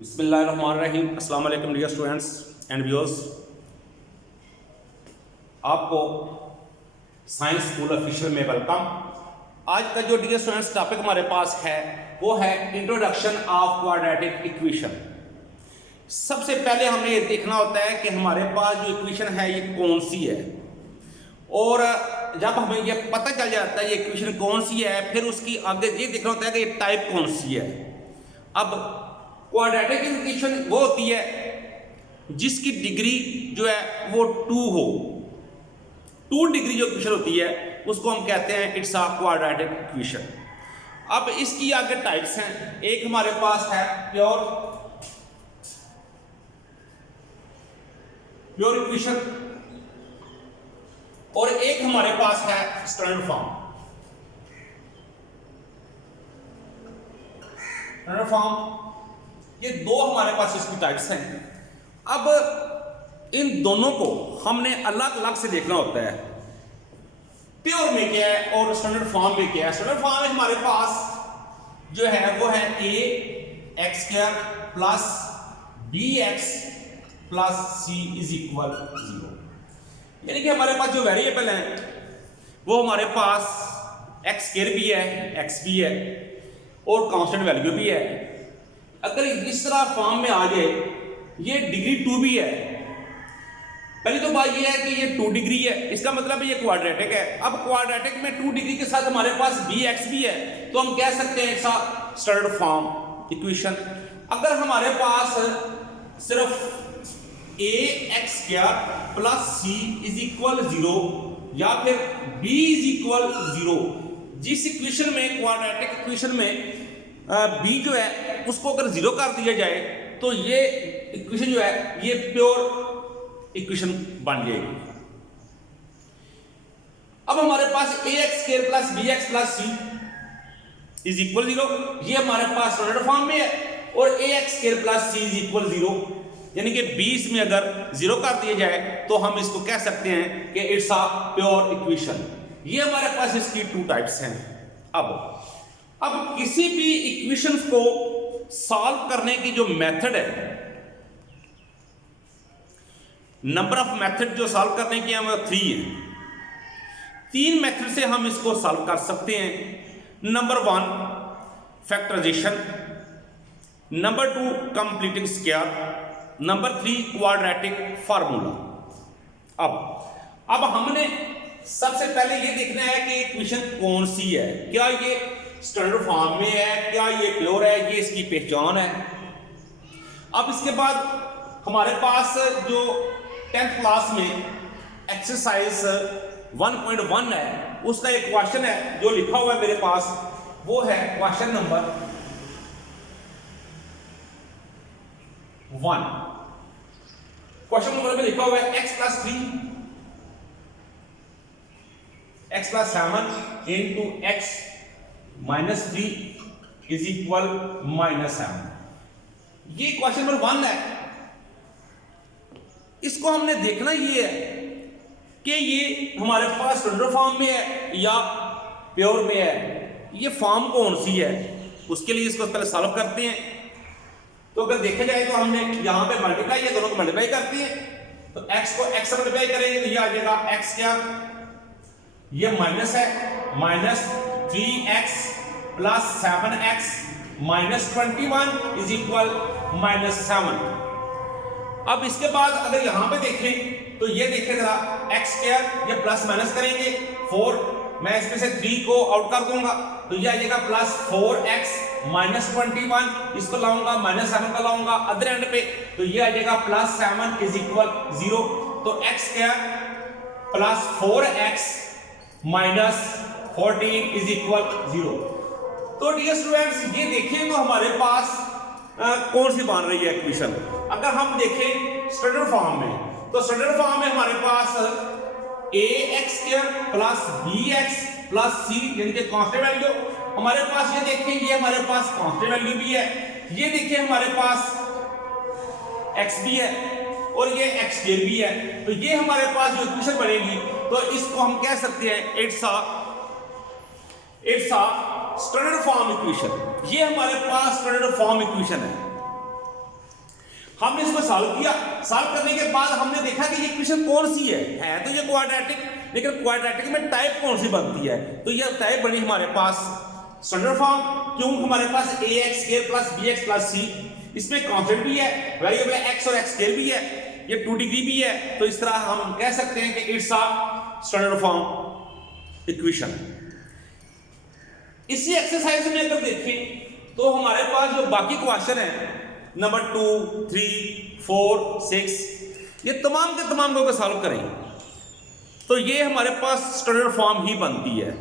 बिस्मिल्लाहिर्रहमानिर्रहीम। अस्सलाम वालेकुम डियर स्टूडेंट्स एंड व्यूअर्स। आपको साइंस स्कूल ऑफिशियल में वेलकम। आज का जो डियर स्टूडेंट्स टॉपिक हमारे पास है वो है इंट्रोडक्शन ऑफ क्वाड्रेटिक इक्वेशन। सबसे पहले हमें ये देखना होता है कि हमारे पास जो इक्वेशन है ये कौन सी है, और जब हमें ये पता चल जाता है ये इक्वेशन कौन सी है, फिर उसकी आगे ये देखना होता है कि ये टाइप कौन सी है। अब क्वाड्रेटिक इक्वेशन वो होती है जिसकी डिग्री जो है वो 2 हो। 2 डिग्री जो इक्वेशन होती है उसको हम कहते हैं इट्स अ क्वाड्रेटिक इक्वेशन। अब इसकी आगे टाइप्स हैं। एक हमारे पास है प्योर इक्वेशन, और एक हमारे पास है स्टैंडर्ड फॉर्म। ये दो हमारे पास इसकी टाइप्स हैं। अब इन दोनों को हमने अलग अलग से देखना होता है। प्योर में क्या है और स्टैंडर्ड फॉर्म में क्या है। स्टैंडर्ड फॉर्म में हमारे पास जो है वो है a x square plus bx plus c is equal 0। यानी कि हमारे पास जो वेरिएबल हैं वो हमारे पास x स्क्वायर भी है, x भी है और कांस्टेंट वैल्यू भी है। अगर इस तरह फॉर्म में आ जाए, ये डिग्री 2 भी है। पहली तो बात ये है कि ये 2 डिग्री है, इसका मतलब ये क्वाड्रेटिक है। अब क्वाड्रेटिक में 2 डिग्री के साथ हमारे पास bx भी है, तो हम कह सकते हैं it's a standard form equation. अगर हमारे पास सिर्फ ax square plus c is equal 0 या फिर b इज इक्वल 0, जिस इक्वेशन में क्वाड्रेटिक इक्वेशन में b जो है उसको अगर 0 कर दिया जाए तो ये इक्वेशन जो है ये प्योर इक्वेशन बन जाएगी। अब हमारे पास ax square plus bx plus c is equal 0, ये हमारे पास स्टैंडर्ड फॉर्म में है। और ax square plus c is equal 0, यानी कि 20 में अगर 0 कर दिया जाए तो हम इसको कह सकते हैं कि इट्स अ प्योर इक्वेशन। ये हमारे पास इसकी 2 टाइप्स हैं। अब किसी भी इक्वेशन को सॉल्व करने की जो मेथड है, नंबर ऑफ मेथड जो सॉल्व करने की वो 3 है। 3 मेथड से हम इसको सॉल्व कर सकते हैं। Number 1 factorisation, number 2 completing square, number 3 quadratic formula. अब हमने सबसे पहले ये देखना है कि इक्वेशन कौन सी है। क्या ये स्टैंडर्ड फॉर्म में है, क्या ये प्योर है, ये इसकी पहचान है। अब इसके बाद हमारे पास जो 10th क्लास में एक्सरसाइज 1.1 है उसका एक क्वेश्चन है जो लिखा हुआ है मेरे पास, वो है क्वेश्चन नंबर 1। क्वेश्चन नंबर में लिखा हुआ है x plus 3 x plus 7 into x minus 3 is equal minus 7। ये क्वेश्चन नंबर 1 है। इसको हमने देखना ये है कि ये हमारे पास स्टैंडर्ड फॉर्म में है या प्योर में है, ये फॉर्म कौन सी है। उसके लिए इसको पहले सॉल्व करते हैं। तो अगर देखा जाए तो हमने यहां पे मल्टीप्लाई, ये दोनों को मल्टीप्लाई करते हैं तो x को x से मल्टीप्लाई करेंगे तो ये आ जाएगा x क्या, ये माइनस है, minus 3x plus 7x minus 21 is equal minus 7। अब इसके बाद अगर यहां पे देखें तो ये देखें जरा x स्क्वायर, ये प्लस माइनस करेंगे 4, मैं इसमें से 3 को आउट कर दूंगा तो ये आ जाएगा प्लस 4x माइनस 21, इसको लाऊंगा माइनस 7 का लाऊंगा अदर एंड पे तो ये आ जाएगा प्लस 7 इज इक्वल 0। तो x square plus 4x minus 14 is equal 0। तो डियर स्टूडेंट्स ये देखें तो हमारे पास कौन सी बन रही है इक्वेशन। अगर हम देखें स्टैंडर्ड फॉर्म में तो स्टैंडर्ड फॉर्म में हमारे पास ax square plus bx plus c यानी कि कांस्टेंट वैल्यू हमारे पास, ये देखें ये हमारे पास कांस्टेंट वैल्यू भी है, ये देखिए हमारे पास x भी है और ये x स्क्वायर भी है। तो ये हमारे पास जो इक्वेशन बनेगी तो इसको हम कह सकते हैं it's a standard form equation. ये हमारे पास स्टैंडर्ड फॉर्म इक्वेशन है। हमने इसको सॉल्व किया। सॉल्व करने के बाद हमने देखा कि ये इक्वेशन कौन सी है तो ये क्वाड्रेटिक, लेकिन क्वाड्रेटिक में टाइप कौन सी बनती है, तो ये टाइप बनी हमारे पास स्टैंडर्ड फॉर्म, क्योंकि हमारे पास ax² + bx + c, इसमें कांस्टेंट भी है, वेरिएबल है x और x² भी है, ये 2 डिग्री भी है, तो इस तरह हम कह सकते हैं कि it's a standard form equation. इसी एक्सरसाइज में अगर देखें तो हमारे पास जो बाकी क्वेश्चन है नंबर 2, 3, 4, 6, ये तमाम के तमाम लोग सॉल्व करें तो ये हमारे पास स्टैंडर्ड फॉर्म ही बनती है।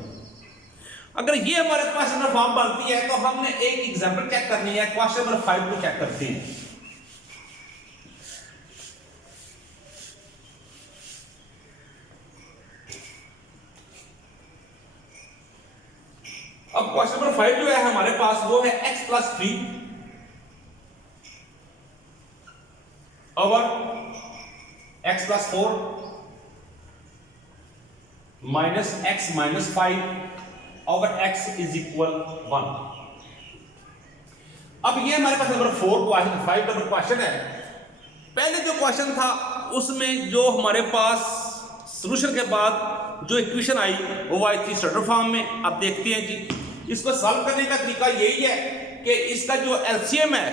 अगर ये हमारे पास स्टैंडर्ड फॉर्म बनती है तो हमने एक एग्जांपल चेक करनी है, क्वेश्चन नंबर 5 को चेक करते हैं। अब क्वेश्चन नंबर 5 जो है हमारे पास वो है x + 3 over x + 4 minus x - 5 over x = 1। अब ये हमारे पास नंबर 5 नंबर क्वेश्चन है। पहले जो क्वेश्चन था उसमें जो हमारे पास सॉल्यूशन के बाद जो इक्वेशन आई वो आई थी स्टैंडर्ड फॉर्म में। अब देखते हैं जी इसको सॉल्व करने का तरीका यही है कि इसका जो एलसीएम है,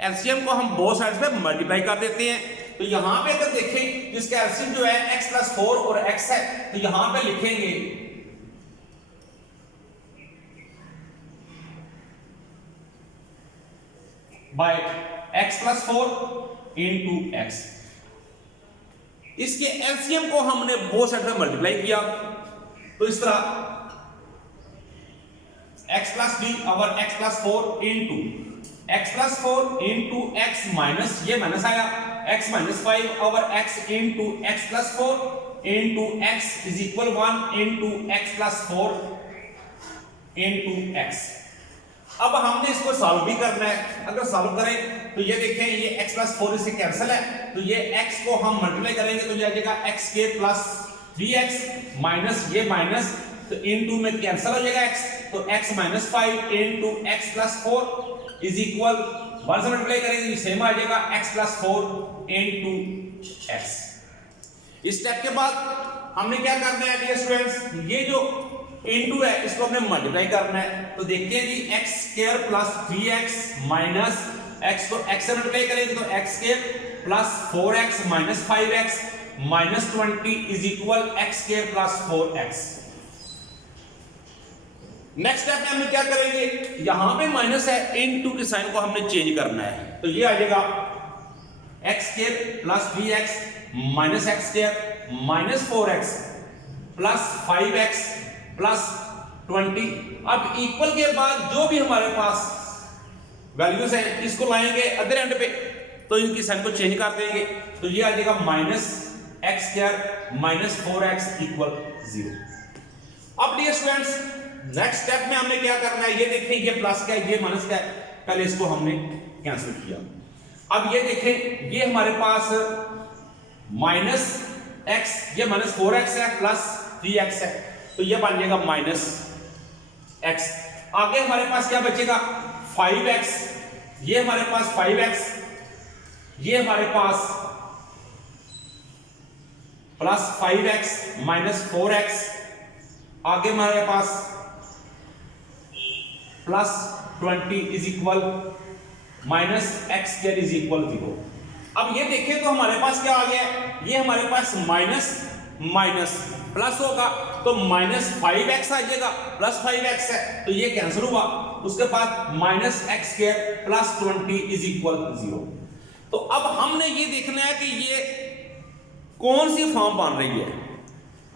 एलसीएम को हम बोथ साइड्स पे मल्टीप्लाई कर देते हैं। तो यहां पे अगर देखें जिसका एलसीएम जो है x + 4 और x है, तो यहां पे लिखेंगे बाय x + 4 * x। इसके एलसीएम को हमने बोथ साइड पे मल्टीप्लाई किया तो इस तरह x + 3 over x + 4 into x + 4 into x minus ये माइनस आया x - 5 over x into x + 4 into x = 1 into x + 4 into x। अब हमने इसको सॉल्व भी करना है। अगर सॉल्व करें तो ये देखें ये x + 4 इससे कैंसिल है, तो ये x को हम मल्टीप्लाई करेंगे तो ये आ जाएगा x² + 3x माइनस ये माइनस तो इनटू में कैंसिल हो जाएगा x, तो x - 5 into x + 4 = 1 से मल्टीप्लाई करेंगे तो सेम आ जाएगा x + 4 into x। इस स्टेप के बाद हमने क्या करना है डियर स्टूडेंट्स, ये जो इनटू है इसको हमने मल्टीप्लाई करना है। तो देखते हैं जी x² + 3x माइनस x को x से मल्टीप्लाई करेंगे तो x² + 4x - 5x - 20 = x² + 4x। Next step में हमने क्या करेंगे, यहां पे माइनस है, इनटू के साइन को हमने चेंज करना है, तो ये आ जाएगा x² + 3x - x² - 4x + 5x + 20। अब इक्वल के बाद जो भी हमारे पास वैल्यूज हैं इसको लाएंगे अदर एंड पे, तो इनकी साइन को चेंज कर देंगे, तो ये आ जाएगा -x² - 4x = 0। अब डियर स्टूडेंट्स नेक्स्ट स्टेप में हमने क्या करना है, ये देखें ये प्लस का है ये माइनस का है, पहले इसको हमने कैंसिल किया। अब ये देखें ये हमारे पास -x ये -4x है प्लस 3x है, तो ये बन जाएगा -x। आगे हमारे पास क्या बचेगा 5x, ये हमारे पास 5x, ये हमारे पास प्लस 5x - 4x, आगे हमारे पास प्लस 20 = -x² = 0। अब ये देखें तो हमारे पास क्या आ गया, ये हमारे पास माइनस माइनस प्लस होगा तो -5x आ जाएगा, प्लस 5x है तो ये कैंसिल हुआ, उसके बाद -x² + 20 = 0। तो अब हमने ये देखना है कि ये कौन सी फॉर्म बन रही है।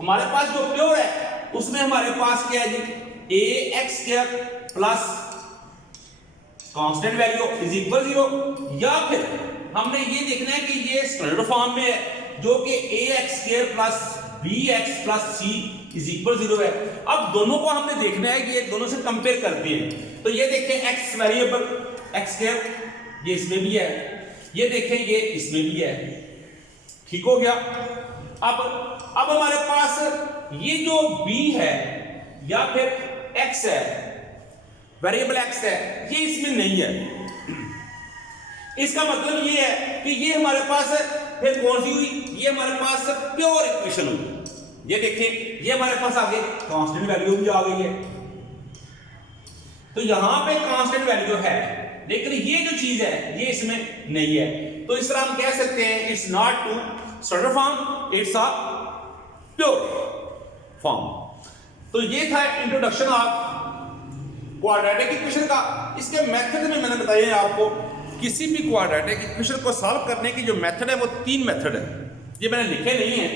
हमारे पास जो प्योर है उसमें हमारे पास क्या है जी ax² प्लस कांस्टेंट वैल्यू = 0, या फिर हमने ये देखना है कि ये स्टैंडर्ड फॉर्म में है जो कि ax² plus bx plus c = 0 है। अब दोनों को हमने देखना है कि ये दोनों से कंपेयर करते हैं, तो ये देखें x वेरिएबल x² ये इसमें भी है, ये देखें ये इसमें भी है, ठीक हो गया। अब हमारे पास ये जो b है या फिर x है वेरिएबल x है, ये इसमें नहीं है, इसका मतलब ये है कि ये हमारे पास फिर कौन सी हुई, ये हमारे पास प्योर इक्वेशन हुई। ये देखें, ये हमारे पास आगे कांस्टेंट वैल्यू भी आ गई है, तो यहां पे कांस्टेंट वैल्यू है, लेकिन ये जो चीज है ये इसमें नहीं है। तो इस तरह हम कह सकते हैं it's not to standard form, it's a pure form. तो ये था इंट्रोडक्शन ऑफ क्वाड्रेटिक इक्वेशन का। इसके मेथड में मैंने बताया आपको, किसी भी क्वाड्रेटिक इक्वेशन को सॉल्व करने की जो मेथड है वो 3 मेथड है, ये मैंने लिखे नहीं है,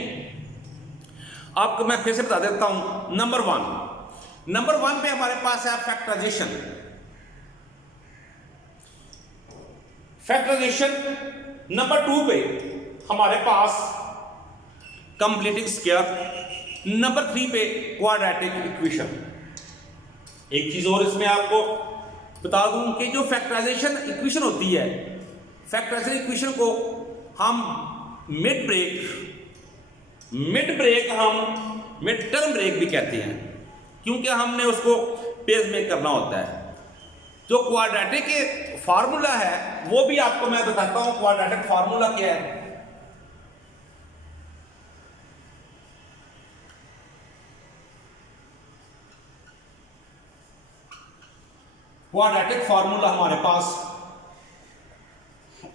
आपको मैं फिर से बता देता हूं। नंबर 1 पे हमारे पास है फैक्टराइजेशन। नंबर 2 पे हमारे पास कंप्लीटिंग स्क्वायर। नंबर 3 पे क्वाड्रेटिक इक्वेशन। एक चीज और इसमें आपको बता दूं कि जो फैक्टराइजेशन इक्वेशन होती है, फैक्टराइजेशन इक्वेशन को हम मिड टर्म ब्रेक भी कहते हैं, क्योंकि हमने उसको पेज में करना होता है। जो क्वाड्रेटिक फार्मूला है वो भी आपको मैं बताता हूं, क्वाड्रेटिक फार्मूला क्या है। क्वाड्रेटिक फार्मूला हमारे पास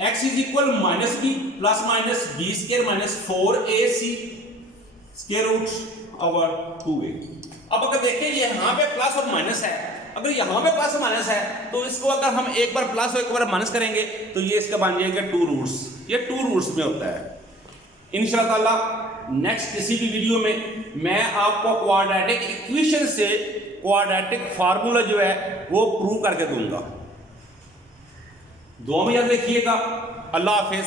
x is equal minus b plus minus b square minus 4ac square root over 2a। अब अगर देखें ये यहां पे प्लस और माइनस है, अगर यहां पे प्लस और माइनस है तो इसको अगर हम एक बार प्लस और एक बार माइनस करेंगे तो ये इसका बन जाएगा 2 रूट्स। ये 2 रूट्स में होता है। इंशाअल्लाह ताला नेक्स्ट किसी भी वीडियो में मैं आपको क्वाड्रेटिक इक्वेशन से क्वाड्रेटिक फार्मूला जो है वो प्रूव करके दूंगा। दुआ में याद रखिएगा। अल्लाह हाफिज।